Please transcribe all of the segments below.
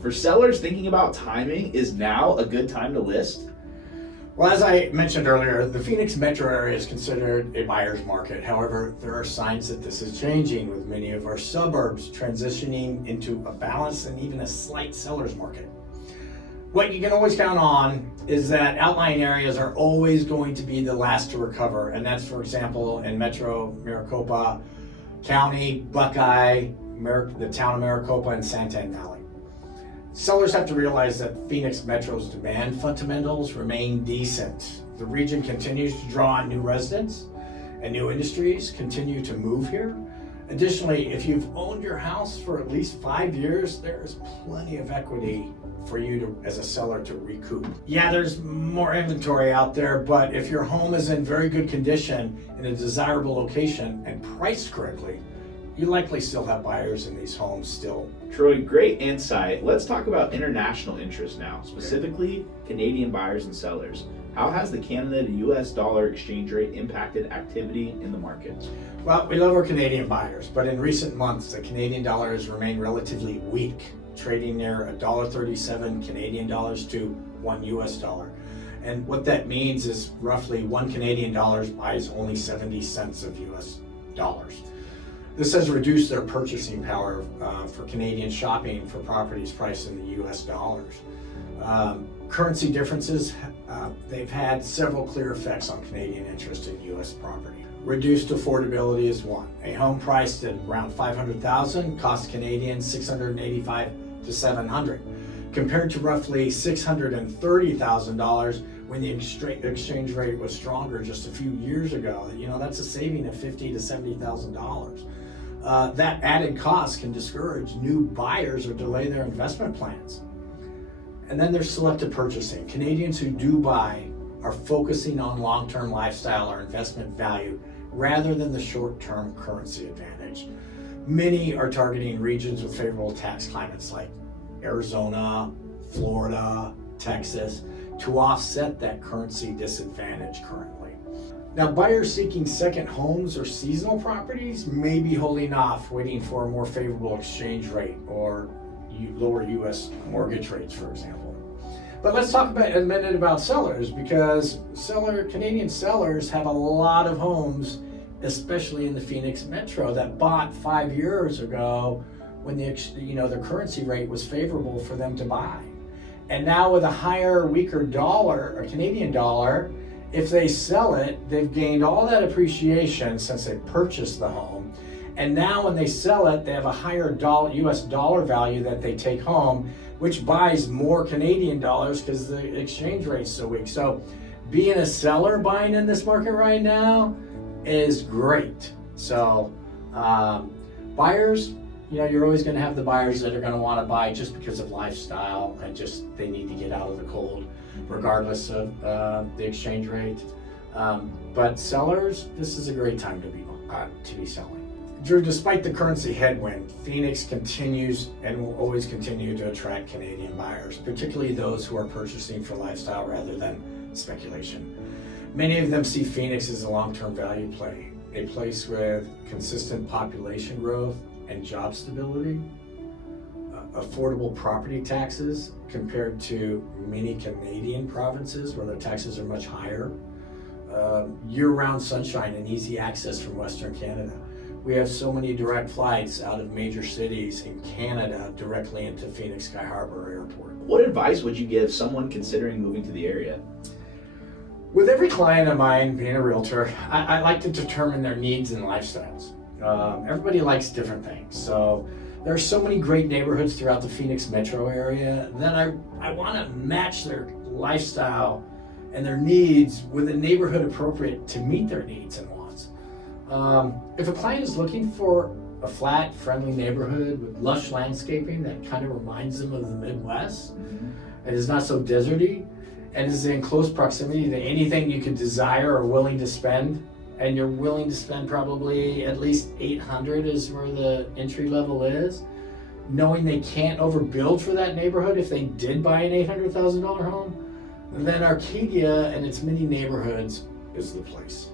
For sellers thinking about timing, is now a good time to list? Well, as I mentioned earlier, the Phoenix metro area is considered a buyer's market. However, there are signs that this is changing, with many of our suburbs transitioning into a balanced and even a slight seller's market. What you can always count on is that outlying areas are always going to be the last to recover. And that's, for example, in Metro Maricopa County, Buckeye, the town of Maricopa, and Santan Valley. Sellers have to realize that Phoenix Metro's demand fundamentals remain decent. The region continues to draw on new residents, and new industries continue to move here. Additionally, if you've owned your house for at least 5 years, there's plenty of equity for you to, as a seller, to recoup. Yeah, there's more inventory out there, but if your home is in very good condition, in a desirable location, and priced correctly, you likely still have buyers in these homes still. Troy, great insight. Let's talk about international interest now, specifically Canadian buyers and sellers. How has the Canada to US dollar exchange rate impacted activity in the market? Well, we love our Canadian buyers, but in recent months, the Canadian dollar has remained relatively weak, trading near $1.37 Canadian dollars to $1 US dollar. And what that means is roughly $1 Canadian dollars buys only 70 cents of US dollars. This has reduced their purchasing power for Canadian shopping for properties priced in the US dollars. Currency differences, they've had several clear effects on Canadian interest in US property. Reduced affordability is one. A home priced at around $500,000 costs Canadians $685 to $700, compared to roughly $630,000 when the exchange rate was stronger just a few years ago. You know, that's a saving of $50,000 to $70,000. That added cost can discourage new buyers or delay their investment plans. And then there's selective purchasing. Canadians who do buy are focusing on long-term lifestyle or investment value rather than the short-term currency advantage. Many are targeting regions with favorable tax climates like Arizona, Florida, Texas, to offset that currency disadvantage currently. Now, buyers seeking second homes or seasonal properties may be holding off, waiting for a more favorable exchange rate or lower U.S. mortgage rates, for example. But let's talk about a minute about sellers, because Canadian sellers have a lot of homes, especially in the Phoenix metro, that bought 5 years ago when the currency rate was favorable for them to buy. And now with a higher, weaker dollar or Canadian dollar, if they sell it, they've gained all that appreciation since they purchased the home. And now when they sell it, they have a higher US dollar value that they take home, which buys more Canadian dollars because the exchange rate's so weak. So being a seller buying in this market right now is great. So buyers, you're always going to have the buyers that are going to want to buy just because of lifestyle and just they need to get out of the cold, regardless of the exchange rate. But sellers, this is a great time to be selling. Drew, despite the currency headwind, Phoenix continues and will always continue to attract Canadian buyers, particularly those who are purchasing for lifestyle rather than speculation. Many of them see Phoenix as a long-term value play, a place with consistent population growth and job stability, affordable property taxes compared to many Canadian provinces where the taxes are much higher, year-round sunshine and easy access from Western Canada. We have so many direct flights out of major cities in Canada directly into Phoenix Sky Harbor Airport. What advice would you give someone considering moving to the area? With every client of mine, being a realtor, I like to determine their needs and lifestyles. Everybody likes different things. So there are so many great neighborhoods throughout the Phoenix metro area that I want to match their lifestyle and their needs with a neighborhood appropriate to meet their needs and wants. If a client is looking for a flat, friendly neighborhood with lush landscaping that kind of reminds them of the Midwest, and is not so deserty, and is in close proximity to anything you could desire or willing to spend, and you're willing to spend probably at least $800 is where the entry level is, knowing they can't overbuild for that neighborhood if they did buy an $800,000 home, then Arcadia and its many neighborhoods is the place.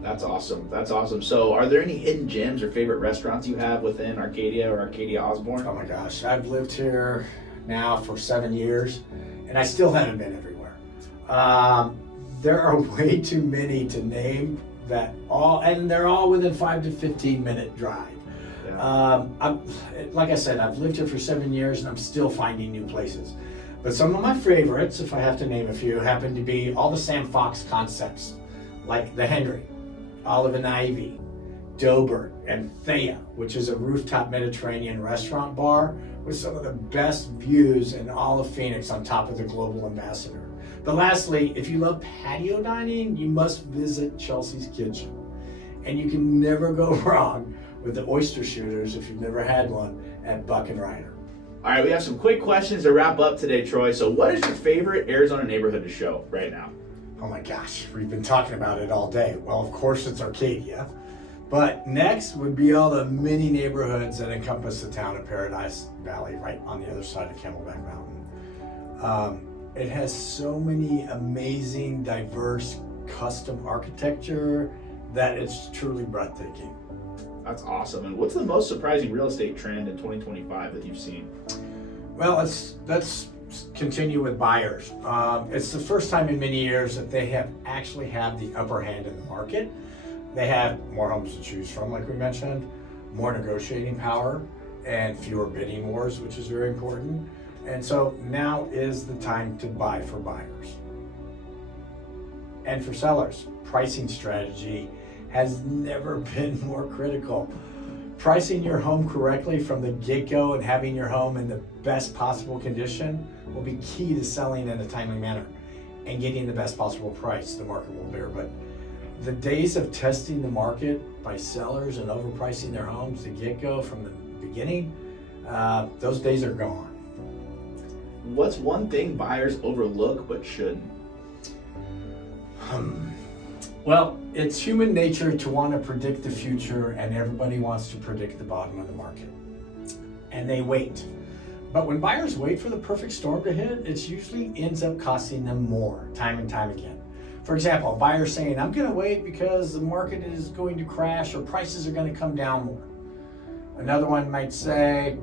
That's awesome. That's awesome. So, are there any hidden gems or favorite restaurants you have within Arcadia or Arcadia Osborne? Oh my gosh, I've lived here now for 7 years, and I still haven't been everywhere. There are way too many to name and they're all within 5 to 15 minute drive. Yeah. Like I said, I've lived here for 7 years, and I'm still finding new places. But some of my favorites, if I have to name a few, happen to be all the Sam Fox concepts, like the Henry, Olive and Ivy, Dobert, and Thea, which is a rooftop Mediterranean restaurant bar with some of the best views in all of Phoenix on top of the Global Ambassador. But lastly, if you love patio dining, you must visit Chelsea's Kitchen. And you can never go wrong with the oyster shooters, if you've never had one, at Buck and Ryder. All right, we have some quick questions to wrap up today, Troy. So, what is your favorite Arizona neighborhood to show right now? Oh my gosh, we've been talking about it all day. Well, of course it's Arcadia, but next would be all the many neighborhoods that encompass the town of Paradise Valley, right on the other side of Camelback Mountain. It has so many amazing, diverse, custom architecture that it's truly breathtaking. That's awesome. And what's the most surprising real estate trend in 2025 that you've seen? Well, let's continue with buyers. It's the first time in many years that they have the upper hand in the market. They have more homes to choose from, like we mentioned, more negotiating power, and fewer bidding wars, which is very important. And so now is the time to buy for buyers. And for sellers, pricing strategy has never been more critical. Pricing your home correctly from the get-go and having your home in the best possible condition will be key to selling in a timely manner and getting the best possible price the market will bear. But the days of testing the market by sellers and overpricing their homes to get-go from the beginning, those days are gone. What's one thing buyers overlook but shouldn't? Well, it's human nature to want to predict the future, and everybody wants to predict the bottom of the market. And they wait. But when buyers wait for the perfect storm to hit, it usually ends up costing them more, time and time again. For example, a buyer saying, I'm going to wait because the market is going to crash or prices are going to come down more. Another one might say,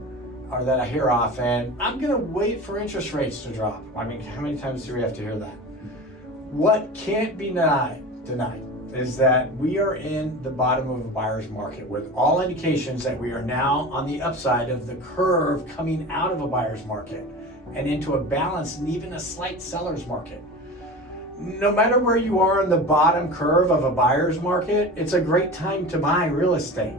or that I hear often, I'm going to wait for interest rates to drop. I mean, how many times do we have to hear that? What can't be denied is that we are in the bottom of a buyer's market with all indications that we are now on the upside of the curve coming out of a buyer's market and into a balanced and even a slight seller's market. No matter where you are on the bottom curve of a buyer's market, it's a great time to buy real estate.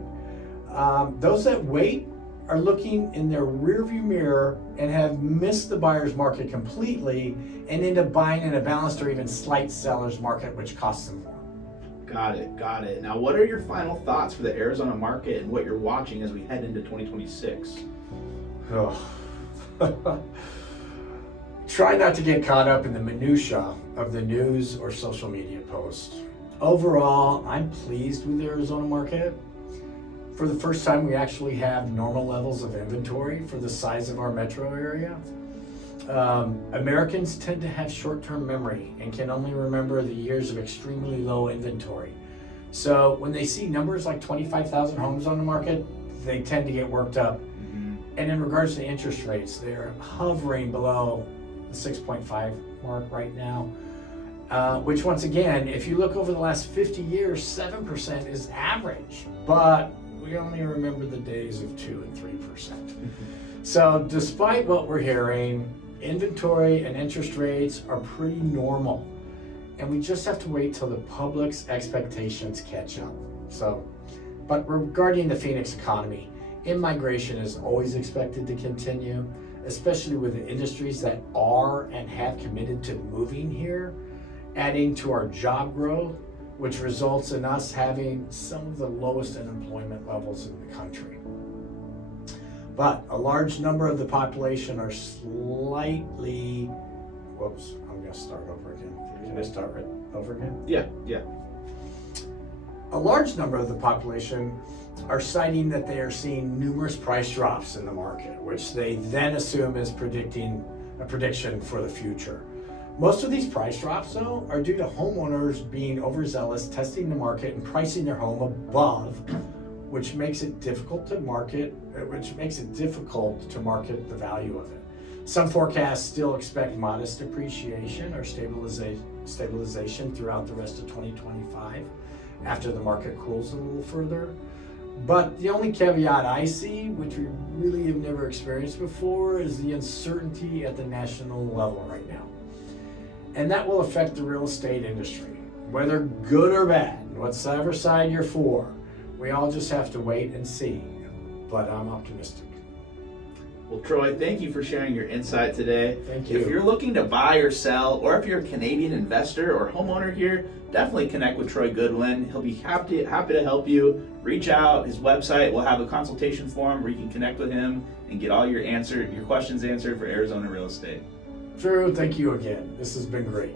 Those that wait are looking in their rearview mirror and have missed the buyer's market completely and end up buying in a balanced or even slight seller's market, which costs them more. Got it. Now, what are your final thoughts for the Arizona market and what you're watching as we head into 2026? Try not to get caught up in the minutia of the news or social media posts. Overall, I'm pleased with the Arizona market. For the first time, we actually have normal levels of inventory for the size of our metro area. Americans tend to have short-term memory and can only remember the years of extremely low inventory. So when they see numbers like 25,000 homes on the market, they tend to get worked up. Mm-hmm. And in regards to interest rates, they're hovering below the 6.5 mark right now, which once again, if you look over the last 50 years, 7% is average. But we only remember the days of 2 and 3%. So despite what we're hearing, inventory and interest rates are pretty normal. And we just have to wait till the public's expectations catch up. But regarding the Phoenix economy, in-migration is always expected to continue, especially with the industries that are and have committed to moving here, adding to our job growth, which results in us having some of the lowest unemployment levels in the country. But a large number of the population are slightly, I'm gonna start over again. Can I start right over again? Yeah. A large number of the population are citing that they are seeing numerous price drops in the market, which they then assume is a prediction for the future. Most of these price drops, though, are due to homeowners being overzealous, testing the market, and pricing their home above, which makes it difficult to market the value of it. Some forecasts still expect modest appreciation or stabilization throughout the rest of 2025 after the market cools a little further. But the only caveat I see, which we really have never experienced before, is the uncertainty at the national level right now. And that will affect the real estate industry, whether good or bad, whatever side you're for. We all just have to wait and see, but I'm optimistic. Well, Troy, thank you for sharing your insight today. Thank you. If you're looking to buy or sell, or if you're a Canadian investor or homeowner here, definitely connect with Troy Goodwin. He'll be happy to help you. Reach out. His website will have a consultation form where you can connect with him and get all your questions answered for Arizona real estate. Drew, thank you again. This has been great.